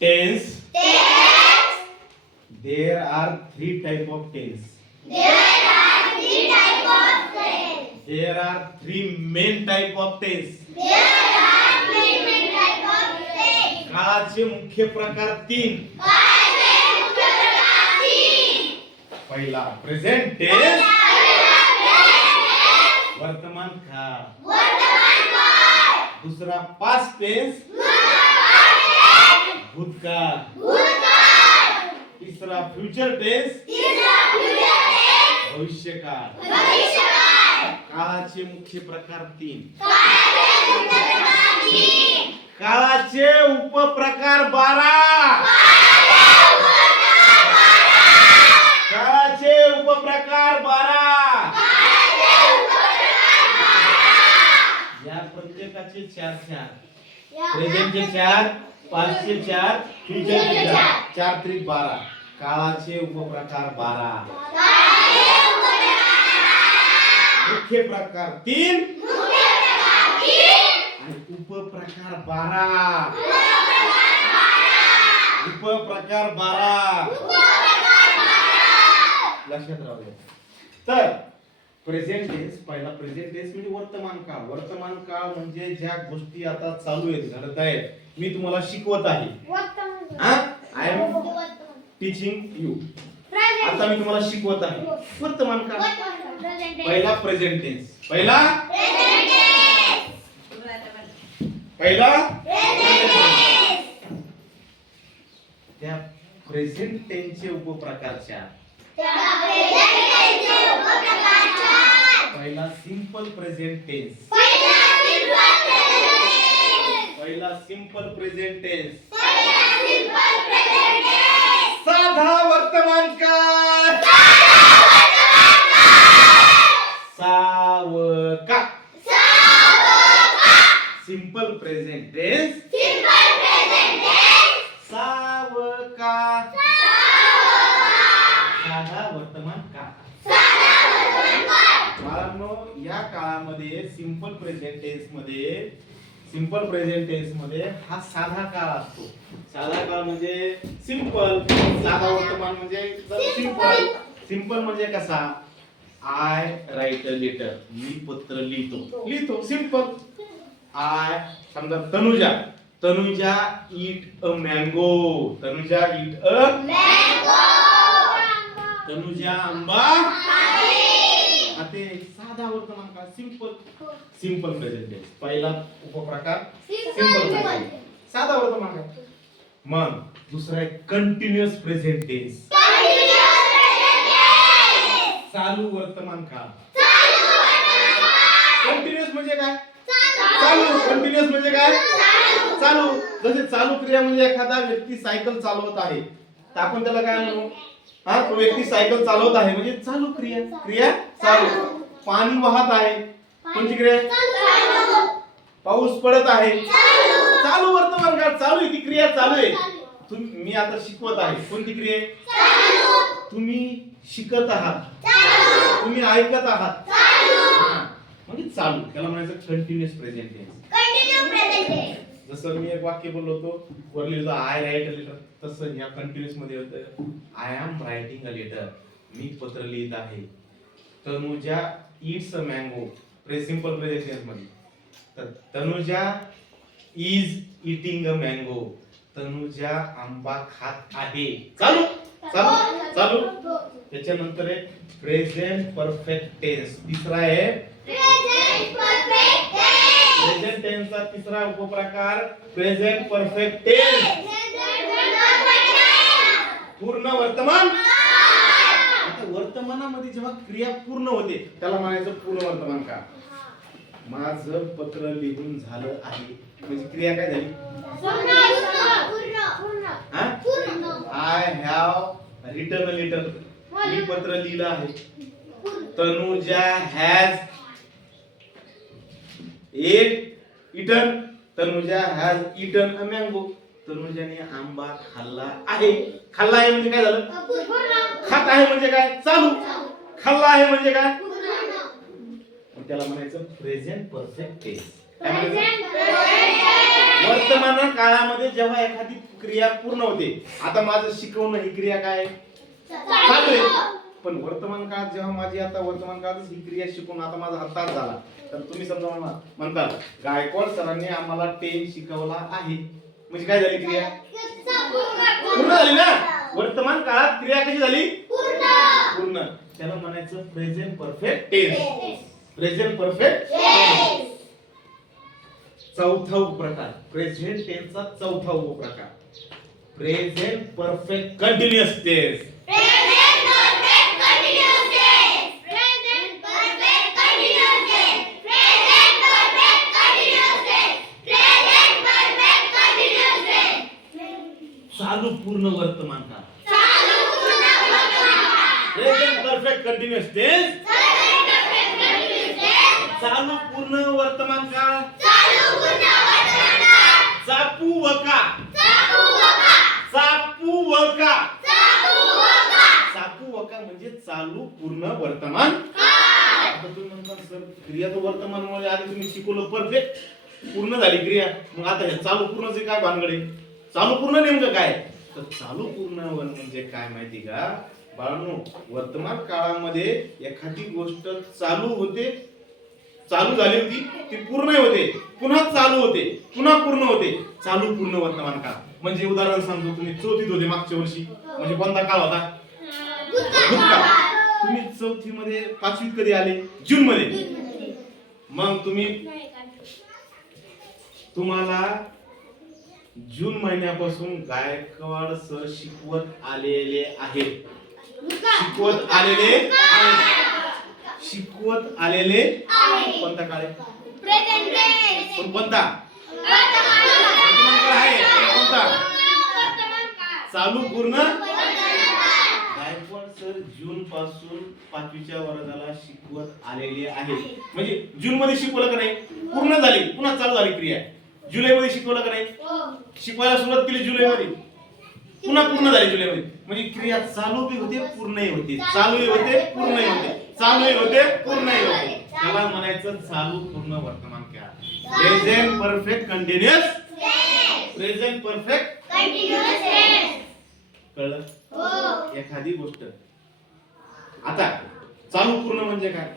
Tense. There are three type of tense. There are three main type of tense. काळाचे मुख्य प्रकार तीन. पहिला प्रेझेंट टेन्स, वर्तमान काळ. दुसरा पास्ट टेन्स, भूतकाळ. तिसरा फ्युचर टेन्स, भविष्यकाळ. काळाचे मुख्य प्रकार तीन. काळाचे उपप्रकार 12. काळाचे उपप्रकार 12. या प्रत्येकाचे 4-4. प्रेझेंटचे 4, पास्टचे 4, फ्युचरचे 4. 4 त्रिक 12. काळाचे उपप्रकार 12. मुख्य प्रकार 3 आणि उपप्रकार 12. उपप्रकार 12 लक्षात राहू द्या. तर प्रेझेंट टेन्स, पहिला प्रेझेंट टेन्स म्हणजे वर्तमान काळ. वर्तमान काळ म्हणजे ज्या गोष्टी आता चालू आहेत, घडत आहेत, मी तुम्हाला शिकवत आहे. I am teaching you. आता मी तुम्हाला शिकवत आहे. वर्तमान काळ. पहिला प्रेझेंट टेन्स. पहिला त्या प्रेझेंट टेन्सचे उपप्रकार 4. पहिला सिंपल प्रेझेंट टेन्स. पहिला सिंपल प्रेझेंट टेन्स. साधा वर्तमान काळ. सावका. Simple present tense. सावका. साधा वर्तमान काळ. बाळांनो, या काळामध्ये सिंपल प्रेझेंट टेन्स मध्ये हा साधा काळ असतो. साधा काळ म्हणजे सिंपल. साधा वर्तमान म्हणजे सिंपल म्हणजे कसा? I write a letter. मी पत्र लिहितो. सिंपल. आय समजा Tanuja eat a mango. Tanuja आंबा खाते. साधा वर्तमान काळ. Simple present tense. पहिला उपप्रकार सिंपल प्रेझेंट, साधा वर्तमान काळ. मग दुसरा आहे कंटिन्युअस प्रेझेंट टेन्स. चालू वर्तमान काळ. कंटिन्युअस म्हणजे काय? कंटिन्युअस म्हणजे काय? चालू. जसे चालू क्रिया म्हणजे एखादा व्यक्ती सायकल चालवत आहे, तर आपण त्याला काय म्हणू? तो व्यक्ती सायकल चालवत आहे म्हणजे चालू क्रिया चालू. पाणी वाहत आहे, कोणती क्रिया? पाऊस पडत आहे, चालू वर्तमान काळ. चालू आहे, ती क्रिया चालू आहे. मी आता शिकवत आहे, कोणती क्रिया? तुम्ही शिकत आहात, तुम्ही ऐकत आहात, म्हणजे चालू. त्याला म्हणायचं कंटिन्युअस प्रेझेंट टेन्स. जसं मी एक वाक्य बोललो होतो, वर लिहिलं आय राईट अ लेटर, तसं या कंटिन्युअस मध्ये होतं I am writing a letter. मी पत्र लिहित आहे. Tanuja eats a mango. Simple present tense मध्ये तर Tanuja is eating a mango. Tanuja आंबा खात आहे. चालू. त्याच्यानंतर आहे प्रेझेंट परफेक्ट टेन्स. तिसरा आहे प्रेझेंट टेन्सचा तिसरा उपप्रकार प्रेझेंट परफेक्ट टेन्स. पूर्ण वर्तमान. आता वर्तमानामध्ये जेव्हा क्रिया पूर्ण होते त्याला म्हणायचं पूर्ण वर्तमान काळ. माझं पत्र लिहून झालं आहे म्हणजे क्रिया काय झाली? I have written a letter. मी पत्र लिहिलं आहे. Tanuja has eaten. Tanuja has eaten a mango. तनुजाने आंबा खाल्ला आहे. खाल्ला आहे म्हणजे काय झालं? खात आहे म्हणजे काय? चालू. खाल्ला आहे म्हणजे काय? त्याला म्हणायचं प्रेझेंट परफेक्ट टेन्स. काय म्हणायचं? वर्तमान काळामध्ये जेव्हा एखादी क्रिया पूर्ण होते, आता माझं शिकवणं ही क्रिया काय चालू आहे, पण वर्तमान काळात जेव्हा माझी आता वर्तमान काळातच ही क्रिया शिकून आता माझा हा तास झाला, तर तुम्ही समजा म्हणता गायकवाड सरांनी आम्हाला 10 शिकवला आहे, म्हणजे काय झाली क्रिया पूर्ण झाली ना. वर्तमान काळात क्रिया कशी झाली पूर्ण. त्याला म्हणायचं present perfect tense. Present perfect tense चौथा प्रकार, प्रेझेंट टेन्सचा चौथा प्रकार प्रेझेंट परफेक्ट कंटिन्युअस टेन्स. चालू पूर्ण वर्तमान काळ प्रेझेंट परफेक्ट कंटिन्युअस टेन्स. चालू पूर्ण वर्तमान काळ चापू वका. चापू वका. चापू वका म्हणजे चालू पूर्ण वर्तमान. आता तुम्ही म्हणता सर क्रिया तर वर्तमान मध्ये आधी तुम्ही शिकवलं परफेक्ट पूर्ण झाली क्रिया, मग आता हे चालू पूर्णचे काय भानगडे? चालू पूर्ण नेमकं काय? तर चालू पूर्ण म्हणजे काय माहिती का बाळांनो, वर्तमान काळामध्ये एखादी गोष्ट चालू होते, चालू झाली होती ती पूर्ण होते, पुन्हा चालू होते, पुन्हा पूर्ण होते, चालू पूर्ण वर्तमान काळ. म्हणजे उदाहरण सांगतो, तुम्ही चौथीत होते मागच्या वर्षी, म्हणजे कोणता काळ होता? भूतकाळ. तुम्ही चौथी मध्ये 5वीत कधी आले? जून मध्ये. मग तुम्हाला जून महिन्यापासून गायकवाड सर शिकवत आलेले आहेत. शिकवत आलेले कोणता काळ आहे? पण कोणता? आहे कोणता? चालू पूर्ण. गायकवाड सर जून पासून 5वीच्या वर्गाला शिकवत आलेले आहेत. म्हणजे जून मध्ये शिकवलं का नाही? पूर्ण झाली, पुन्हा चालू झाली क्रिया. जुलै मध्ये शिकवलं का नाही? शिकवायला सुरुवात केली जुलै मध्ये, पुन्हा पूर्ण झाली जुलै मध्ये. म्हणजे क्रिया चालू बी होते, पूर्णही होते, चालूही होते, पूर्णही होते, चालूही होते, पूर्णही होते. त्याला म्हणायचं चालू पूर्ण वर्तमान काळ. Present perfect continuous. Present perfect continuous. कळलं? एखादी गोष्ट आता चालू पूर्ण म्हणजे काय?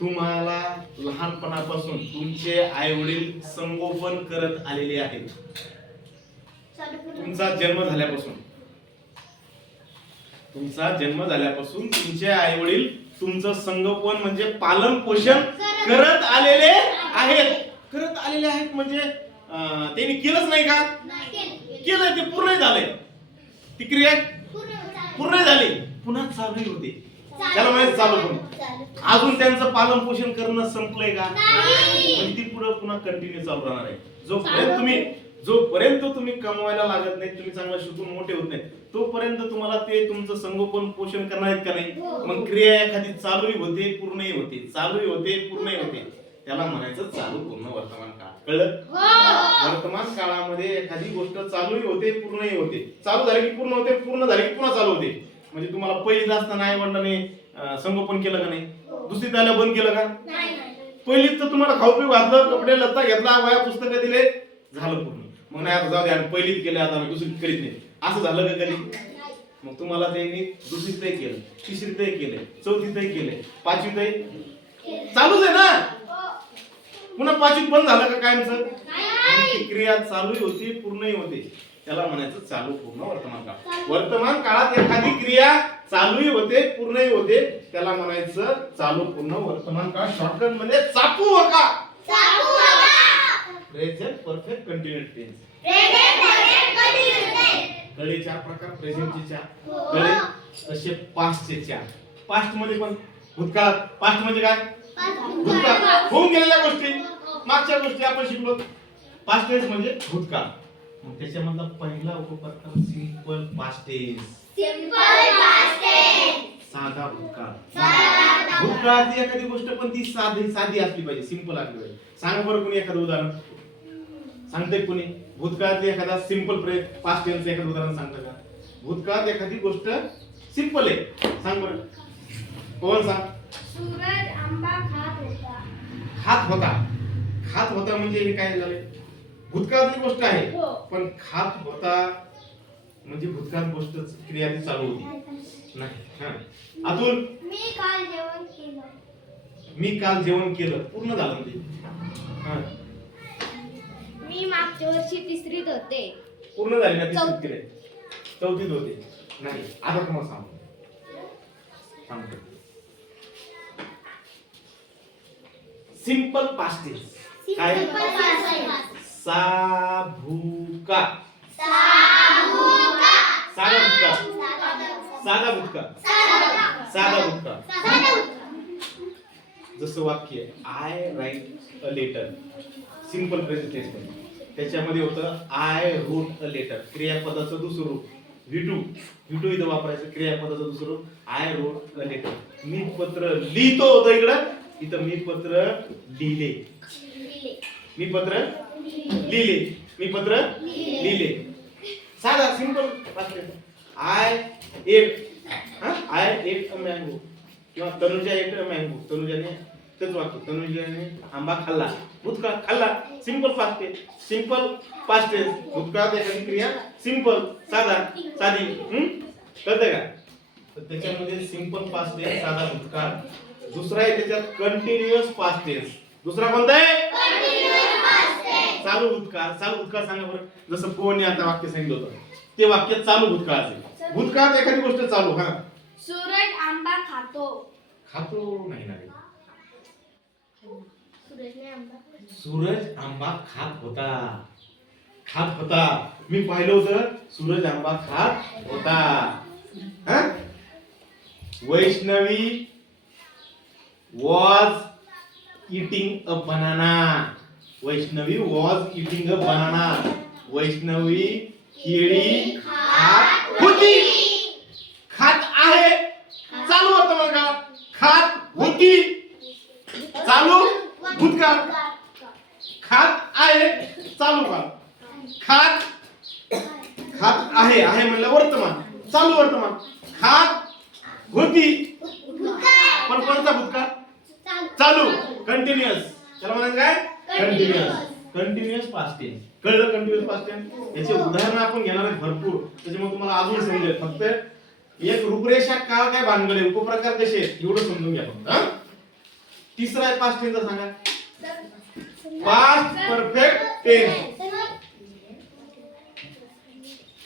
तुम्हाला लहानपणापासून तुमचे आई वडील संगोपन करत आलेले आहेत. तुमचा जन्म झाल्यापासून तुमचे आई वडील तुमचं संगोपन म्हणजे पालन पोषण करत आलेले आहेत. म्हणजे त्यांनी केलंच नाही का? केलं, ते पूर्ण झालंय. ती क्रिया पूर्ण झाली, पुन्हा चालू होते. त्याला माहिती चालू पूर्ण. अजून त्यांचं पालन पोषण करणं संपलंय का? म्हणजे ती पुन्हा कंटिन्यू चालू राहणार आहे. जोपर्यंत तुम्ही कमवायला लागत नाही, तुम्ही चांगलं शिकून मोठे होत नाही, तोपर्यंत तुम्हाला ते तुमचं संगोपन पोषण करणार आहेत का नाही? मग क्रिया एखादी चालूही होते, पूर्णही होते, चालूही होते, पूर्णही होते. त्याला म्हणायचं चालू पूर्ण वर्तमान काळ. कळलं? वर्तमान काळामध्ये एखादी गोष्ट चालूही होते, पूर्णही होते. चालू झाली की पूर्ण होते, पूर्ण झाली की पुन्हा चालू होते. म्हणजे तुम्हाला पहिलीत असताना आई वडिलांनी संगोपन केलं का नाही? दुसरीत आल्या बंद केलं का? पहिलीत तर तुम्हाला खाऊ पिऊ घातलं, कपडे लत्ता घेतला, वह्या पुस्तकं दिले, झालं पूर्ण. मग नाही आता जाऊ द्या, पहिलीत केलं आता आम्ही दुसरीत करीत नाही, असं झालं का कधी? मग तुम्हाला त्यांनी दुसरीतही केलं, तिसरीतही केलंय, चौथीतही केलंय, 5वीतही चालूच आहे ना. पुन्हा 5वीत बंद झालं का कायमचं? क्रिया चालूही होती, पूर्णही होते. त्याला म्हणायचं चालू पूर्ण वर्तमान काळ. वर्तमान काळात एखादी क्रिया चालूही होते, पूर्णही होते, त्याला म्हणायचं चालू पूर्ण वर्तमान काळ. शॉर्टकट मध्ये चापू वका. Present perfect continuous tense. कळे 4 प्रकार प्रेझेंटचे 4, कळे तसे पास्टचे 4. पास्ट मध्ये पण भूतकाळात. पास्ट म्हणजे काय? भूतकाळ, होऊन गेलेल्या गोष्टी, मागच्या गोष्टी आपण शिकलो. पास्ट टेन्स म्हणजे भूतकाळ. मग त्याच्यामधला पहिला उपप्रकार सिंपल पास्ट टेन्स. साधा भूतकाळ. भूतकाळातली एखादी गोष्ट पण ती साधी असली पाहिजे, सिंपल असली पाहिजे. सांगा बरं कोणी एखादं उदाहरण सांगतंय? कोणी भूतकाळातली एखादा सिंपल पास्ट टेन्स एखादं उदाहरण सांगतं का? भूतकाळात एखादी गोष्ट सिंपल आहे, सांग बरं. कोण सांग? सूरज आंबा खात होता. खात होता. खात होता म्हणजे हे काय झालं? भूतकाळातली गोष्ट आहे. पण खात होता म्हणजे भूतकाळात गोष्ट क्रिया ती चालू होती नाही. हा अतुल, मी काल जेवण केलं. मी काल जेवण केलं पूर्ण झालं म्हणजे. हा मी मागच्या वर्षी तिसरीत होते. पूर्ण झाली ना तिसरीत क्रिया. चौथीत होते नाही. आता तुम्हाला सांगतो. सिंपल पास्ट टेन्स काय? साभूका, साधा भूतकाळ, साधा भूतकाळ, साधा भूतकाळ. जसं वाक्य I write a letter, simple present tense मध्ये त्याच्यामध्ये होतं आय रोट अ लेटर, क्रियापदाचं दुसरं रूप विटू इथं वापरायचं. क्रियापदाचं दुसरं रूप आय रोट अ लेटर. मी पत्र लिहितो होतं इकडं, इथं मी पत्र लिहिले. मी पत्र लिहिले. मी पत्र लिहिले. साधा सिंपल वाक्य. I ate, I ate a mango किंवा तनुजा एट अ मँगो. तनुजाने तेच वाक्य, तनुजाने आंबा खाल्ला. भूतकाळ खाल्ला. Simple past tense, simple past tense. भूतकाळात एखादी क्रिया सिंपल, साधा, साधी. कळतंय का? तर त्याच्यामध्ये सिंपल पास्ट टेन्स, साधा भूतकाळ. दुसरा आहे त्याच्यात कंटिन्युअस पास्ट टेन्स. दुसरा कोणता आहे? चालू भूतकाळ. चालू भूतकाळ सांगा बरं. जसं पोहणे आता वाक्य सांगितलं होतं ते वाक्य चालू भूतकाळाचे. भूतकाळात एखादी गोष्ट चालू. हा सूरज आंबा खातो. खातो नाही ना. सूरज आंबा खात होता. खात होता. मी पाहिलं होतं सूरज आंबा खात होता. हा Vaishnavi was eating a banana. Vaishnavi was eating a banana. Vaishnavi केळी खात होती. खात आहे चालू वर्तमान काळ. खात होती चालू भूतकाळ. खात आहे चालू काळ. खात खात आहे म्हणलं वर्तमान, चालू वर्तमान. खात होती पण कोणता भूतकाळ? चालू, कंटिन्युअस. त्याला म्हणायचं काय? Continuous past tense. कळलं? Continuous past tense. याचे उदाहरण आपण घेणार आहे भरपूर, त्याच्यामुळे तुम्हाला अजून समजेल. फक्त एक रूपरेषा काय भानगड, उपप्रकार कसे आहेत एवढं समजून घ्या फक्त. तिसरा आहे पास्ट टेन्सचा सांगा. Past perfect tense.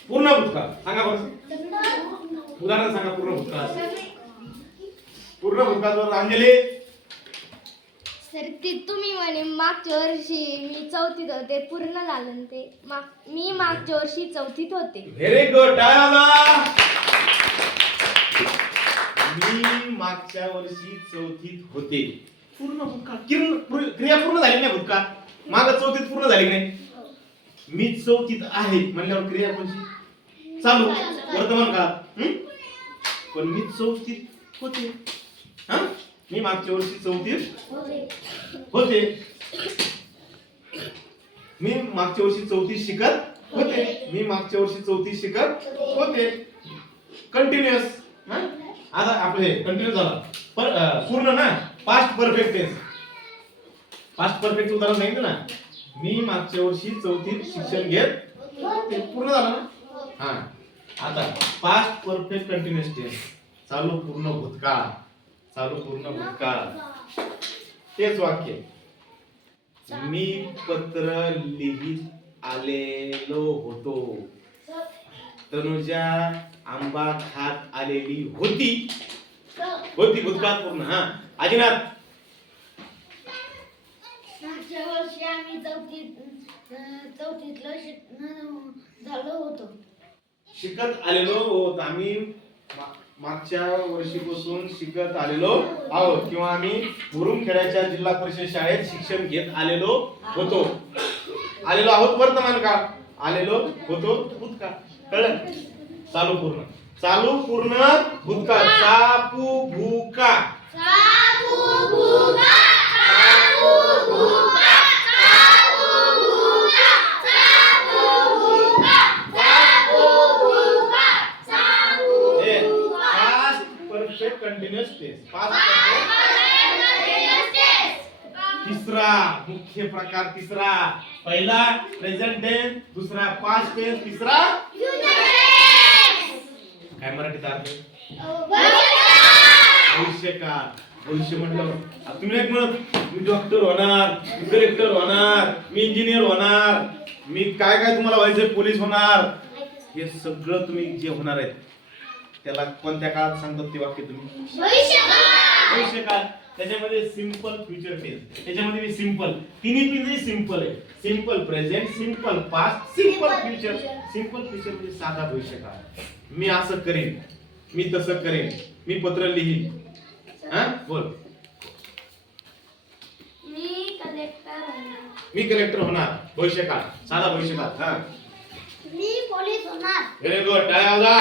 पूर्ण भूतकाळ सांगा बरं. उदाहरण सांगा पूर्ण भूतकाळ. पूर्ण भूतकाळावर अंजली. सर ते तुम्ही म्हणे मागच्या वर्षी मी चौथीत होते, पूर्ण झालं ना ते. मी मागच्या वर्षी चौथीत होते. Very good. टाळ्या. मी मागच्या वर्षी चौथीत होते. पूर्ण भूतकाळ. क्रिया पूर्ण झाली नाही भूतकाळ. माग चौथीत पूर्ण झाली नाही. मी चौथीत आहे म्हणल्यावर क्रिया कोणती? चालू वर्तमान काळात. पण मी चौथीत होते. हा मी मागच्या वर्षी चौथीत होते. मी मागच्या वर्षी चौथीत शिकत होते. मी मागच्या वर्षी चौथीत शिकत होते. कंटिन्युअस. आता आपले कंटिन्यू झाला. पूर्ण ना past perfect tense. Past perfect उदाहरण सांगितलं ना. मी मागच्या वर्षी चौथीत शिक्षण घेत होते. पूर्ण झालं ना. हा आता पास्ट परफेक्ट कंटिन्युअस टेन्स. चालू पूर्ण भूतकाळ. चालू पूर्ण भूतकाळ. तेच वाक्य. मी पत्र लिहित आलेलो होतो. तनुजा आंबा खात आलेली होती. भूतकाळ पूर्ण. हा आदिनाथ. मागच्या वर्षी आम्ही चौथीतलं झालो होतो. शिकत आलेलो होत. आम्ही मागच्या वर्षीपासून शिकत आलेलो आहोत किंवा आम्ही मुरुमखेड्याच्या जिल्हा परिषद शाळेत शिक्षण घेत आलेलो होतो. आलेलो आहोत वर्तमान काळ. आलेलो होतो भूतकाळ. कळलं? चालू पूर्ण. चालू पूर्ण भूतकाळ. सापू भूका. Continuous tense. Past perfect. दुसरा मुख्य प्रकार तिसरा. पहिला प्रेझेंट टेन्स, दुसरा पास्ट टेन्स, तिसरा काय मराठीत अर्थ? भविष्यकाळ. भविष्य म्हटलं तुम्ही एक म्हणत मी डॉक्टर होणार, मी कलेक्टर होणार, मी इंजिनियर होणार, मी काय काय तुम्हाला व्हायचंय, पोलीस होणार. हे सगळं तुम्ही जे होणार आहे त्याला कोणत्या काळात सांगतात ते वाक्य तुम्ही? भविष्यकाळ. त्याच्यामध्ये सिंपल फ्युचर टेन्स, त्याच्यामध्ये मी सिंपल तिन्ही पिंजरी सिंपल आहे. Simple present, simple past, simple future. Simple future म्हणजे साधा भविष्यकाळ. मी असं करेन, मी तसं करेन, मी पत्र लिहीन. हा बोल. मी कलेक्टर होणार. मी कलेक्टर होणार. भविष्यकाळ, साधा भविष्यकाळ. हा मी पोलीस होणार. Very good. टाळ्या वाजवा.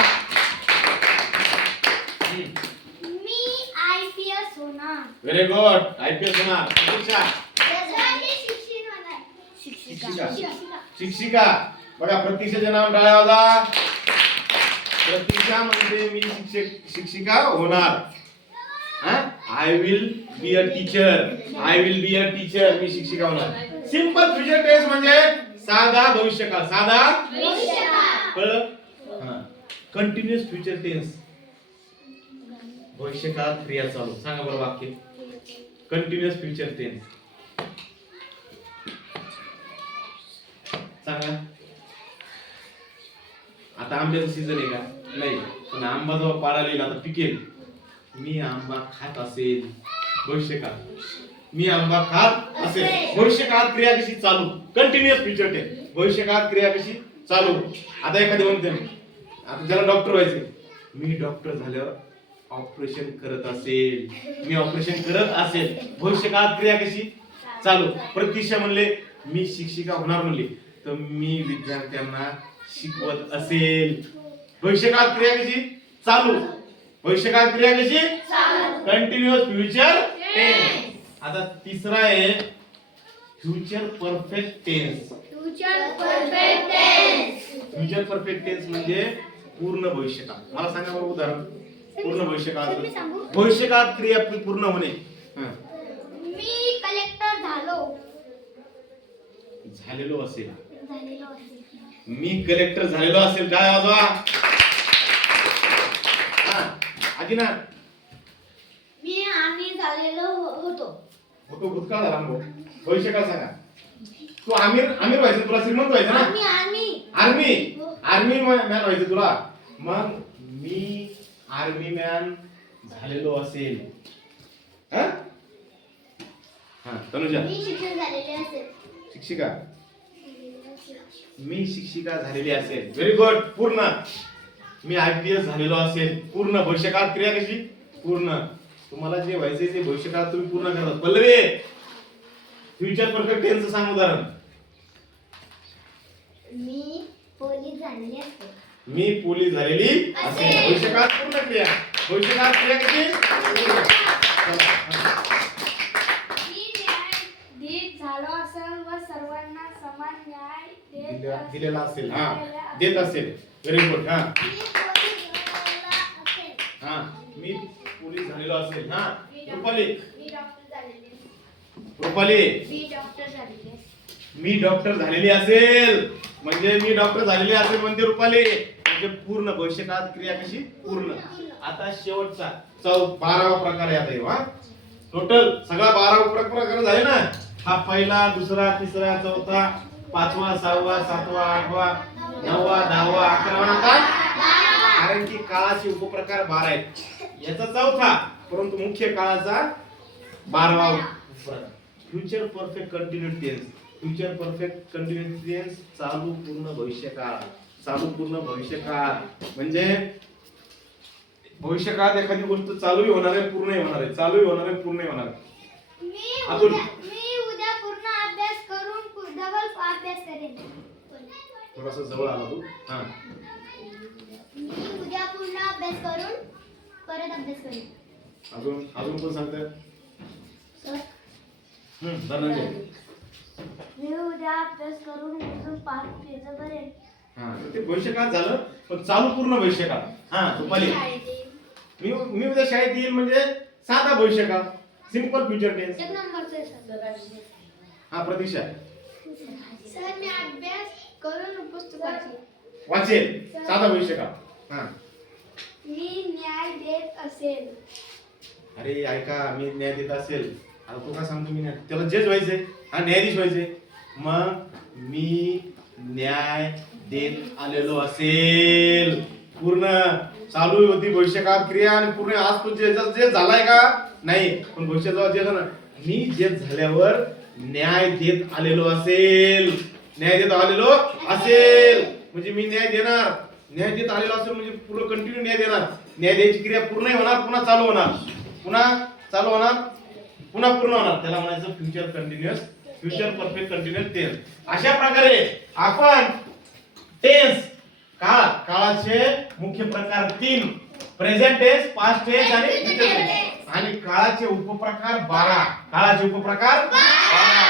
मी आयपीएस होणार. Very good. आयपीएस होणार. शिक्षा. शिक्षिका. बघा प्रतीक्षाचे नाव टाळ्या वाजवा. प्रतीक्षा म्हणजे मी शिक्षिका होणार. I will be a teacher. I will be a teacher. मी शिक्षिका होणार. सिंपल फ्युचर टेन्स म्हणजे साधा भविष्यकाळ. साधा कळलं? हां. कंटिन्युअस फ्युचर टेन्स भविष्यकाळात क्रिया चालू. सांगा बरं वाक्य. कंटिन्युअस फ्युचर टेन्स सांगा. आता आंब्याचा सीझन आहे का? नाही. पण आंबा जेव्हा पाडाला येईल, आता पिकेल. मी आंबा खात असेल. भविष्यकाळ. मी आंबा खात असेल. भविष्यकाळात क्रिया कशी चालू? Continuous future tense. भविष्यकाळात क्रिया कशी चालू? आता एखादी म्हणते आता ज्याला डॉक्टर व्हायचे, मी डॉक्टर झाल्यावर ऑपरेशन करत असेल. मी ऑपरेशन करत असेल. भविष्यकाळात क्रिया कशी चालू? प्रतीक्षा म्हणले मी शिक्षिका होणार म्हणले तर मी विद्यार्थ्यांना शिकवत असेल. भविष्यकाळात क्रिया कशी चालू? भविष्यकाळात क्रिया कशी कंटिन्युअस फ्युचर टेन्स. आता तिसरा आहे future perfect tense. Future perfect tense म्हणजे पूर्ण भविष्यकाळ. मला सांगा बरं उदाहरण. पूर्ण भविष्यकाळ. भविष्यकाळात क्रिया पूर्ण होणे. मी कलेक्टर झालेलो असेल. मी कलेक्टर झालेलो असेल. काय वाजवा. आजी ना मी आम्ही झालेलो होतो. भूतकाळ झाला मग. भविष्यकाळ सांगा. तू आमिर व्हायचं, तुला श्रीमंत व्हायचं ना. आर्मी मॅन व्हायचं तुला. मग मी आर्मी मॅन झालेलो असेल. हा तनुजा. मी शिक्षक झालेले असेल. शिक्षिका. मी शिक्षिका झालेली असेल. Very good. पूर्ण. मी आयपीएस झालेलो असेल. पूर्ण. भविष्यकाळात क्रिया कशी पूर्ण? तुम्हाला जे व्हायचे ते भविष्यकाळात तुम्ही पूर्ण करतात. पल्लवी फ्युचर परफेक्ट टेन्स सांग उदाहरण. मी पोलीस झालेली असेल. मी पोलीस झालेली असेल. भविष्यकाळात पूर्ण क्रिया. भविष्यकाळात क्रिया कशी? मी न्यायाधीश झालो असेल व सर्वांना समान न्याय दिलेला असेल. हा देत असेल. Very good. हा हा मी पोलीस झालेलो असेल. हा रुपाली. रुपाली मी डॉक्टर झालेली असेल. म्हणजे मी डॉक्टर झालेली असेल म्हणते रुपाली. म्हणजे पूर्ण. भविष्यकाळात क्रिया कशी पूर्ण. आता शेवटचा 12वा प्रकार आहे. आता हा टोटल सगळा 12 प्रकार झाले ना. हा पहिला, दुसरा, तिसरा, चौथा, 5वा, 6वा, 7वा, 8वा, 9वा, 10वा, 11वा नंतर कारण की काळाचे उपप्रकार 12 आहेत. याचा चौथा परंतु मुख्य काळाचा 12वा उपप्रकार. Future perfect continuous tense. Future perfect continuous tense चालू पूर्ण भविष्यकाळ. चालू पूर्ण भविष्यकाळ म्हणजे भविष्यकाळात एखादी गोष्ट चालूही होणार आहे, पूर्णही होणार आहे. चालूही होणार आहे, पूर्णही होणार आहे. मी उद्या पूर्ण अभ्यास करून डबल अभ्यास करेन. थोडासा जवळ आला तू. हा मी उद्या पूर्ण अभ्यास करून परत अभ्यास करेन. अजून कोण सांगतंय? धनंजय. मी उद्या अभ्यास करून अजून 5 पेज करेन. हा ते भविष्यकाळ झालं पण चालू पूर्ण भविष्यकाळ. हा रुपाली. मी उद्या शाळेत येईल म्हणजे साधा भविष्यकाळ. Simple future tense. एक नंबरचे हा प्रतीक्षा सर मी अभ्यास करून पुस्तक वाचेल. साधा भविष्य काळ. हा मी न्याय देत असेल. अरे ऐका, मी न्याय देत असेल. आता तू काय सांगतो मी न्याय, त्याला जज व्हायचंय, हा न्यायाधीश व्हायचंय. मग मी न्याय देत आलेलो असेल. पूर्ण चालू होती भविष्यकाळ क्रिया आणि पूर्ण आज तो जे झालाय का नाही, पण भविष्यात जे झालं मी जे झाल्यावर न्याय देत आलेलो असेल. न्याय देत आलेलो असेल म्हणजे मी न्याय देणार. न्याय देत आलेलो असेल म्हणजे पूर्ण कंटिन्यू न्याय देणार. न्याय द्यायची क्रिया पूर्ण होणार, पुन्हा चालू होणार, पुन्हा चालू होणार, पुन्हा पूर्ण होणार. त्याला म्हणायचं future continuous, future perfect continuous tense. अशा प्रकारे आपण टेन्स काळाचे मुख्य प्रकार 3, प्रेझेंट टेन्स, पास्ट टेन्स आणि फ्युचर टेन्स. आणि काळाचे उपप्रकार 12. काळाचे उपप्रकार 12.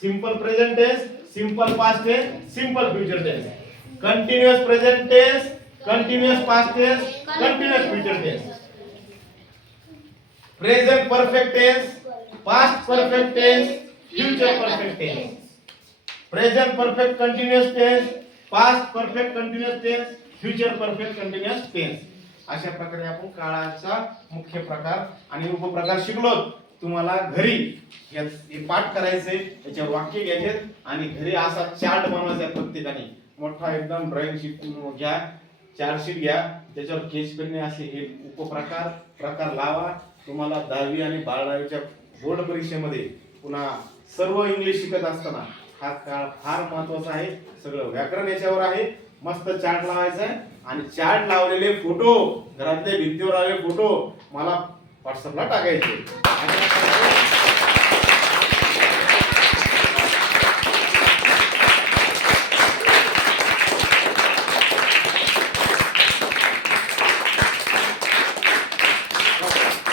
Simple present tense, simple past tense, simple future tense, continuous present tense, continuous past tense, continuous future tense, present perfect tense, past perfect tense, future perfect tense, present perfect continuous tense, past perfect continuous tense, future perfect continuous tense. अशा प्रकारे आपण काळाचा मुख्य प्रकार आणि उपप्रकार शिकलो. तुम्हाला घरी हे पाठ करायचे, याच्यावर वाक्य घ्यायचे आणि घरी असा चार्ट बनवायचा. प्रत्येकाने मोठा एकदम ड्रॉइंग शीट घ्या, चार्ट शीट घ्या, त्याच्यावर केस पेनने असे हे प्रकार लावा. तुम्हाला 10वी आणि 12वीच्या बोर्ड परीक्षेमध्ये पुन्हा सर्व इंग्लिश शिकत असताना हा काळ फार महत्वाचा आहे. सगळं व्याकरण याच्यावर आहे. मस्त चार्ट लावायचा आहे आणि चार्ट लावलेले फोटो, घरातले भिंतीवर आलेले फोटो मला व्हॉट्सअपला टाकायचे.